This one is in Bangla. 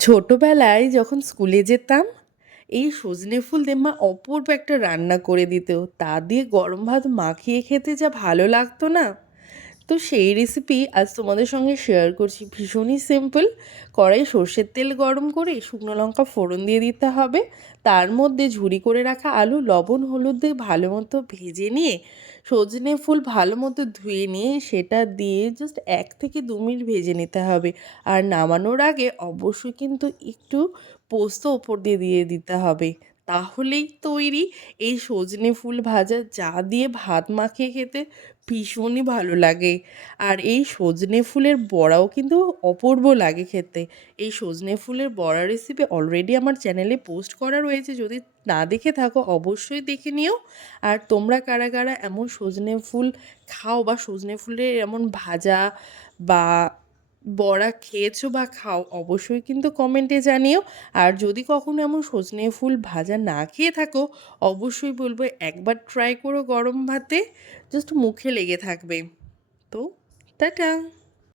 ছোটবেলায় যখন স্কুলে যেতাম, এই সজনে ফুল দিয়ে মা অপূর্ব একটা রান্না করে দিত। তা দিয়ে গরম ভাত মাখিয়ে খেতে যা ভালো লাগতো না। তো সেই রেসিপি আজ তোমাদের সঙ্গে শেয়ার করছি। ভীষণই সিম্পল। কড়াই সর্ষের তেল গরম করে শুকনো লঙ্কা ফোড়ন দিয়ে দিতে হবে। তার মধ্যে ঝুরি করে রাখা আলু লবণ হলুদ দিয়ে ভালো মতো ভেজে নিয়ে সজনে ফুল ভালো মতো ধুয়ে নিয়ে সেটা দিয়ে জাস্ট 1 থেকে 2 মিনিট ভেজে নিতে হবে। আর নামানোর আগে অবশ্যই কিন্তু একটু পোস্ত ওপর দিয়ে দিয়ে দিতে হবে। তাহলেই তৈরি এই সজনে ফুল ভাজা, যা দিয়ে ভাত মাখিয়ে খেতে ভীষণই ভালো লাগে। আর এই সজনে ফুলের বড়াও কিন্তু অপূর্ব লাগে খেতে। এই সজনে ফুলের বড়া রেসিপি অলরেডি আমার চ্যানেলে পোস্ট করা রয়েছে, যদি না দেখে থাকো অবশ্যই দেখে নিও। আর তোমরা কারা কারা এমন সজনে ফুল খাও বা সজনে ফুলের এমন ভাজা বা বড়া খেয়েছো বা খাও, অবশ্যই কিন্তু কমেন্টে জানিও। আর যদি কখনো এমন সজনে ফুল ভাজা না খেয়ে থাকো, অবশ্যই বলবো একবার ট্রাই করো গরম ভাতে, জাস্ট মুখে লেগে থাকবে। তো টাটা।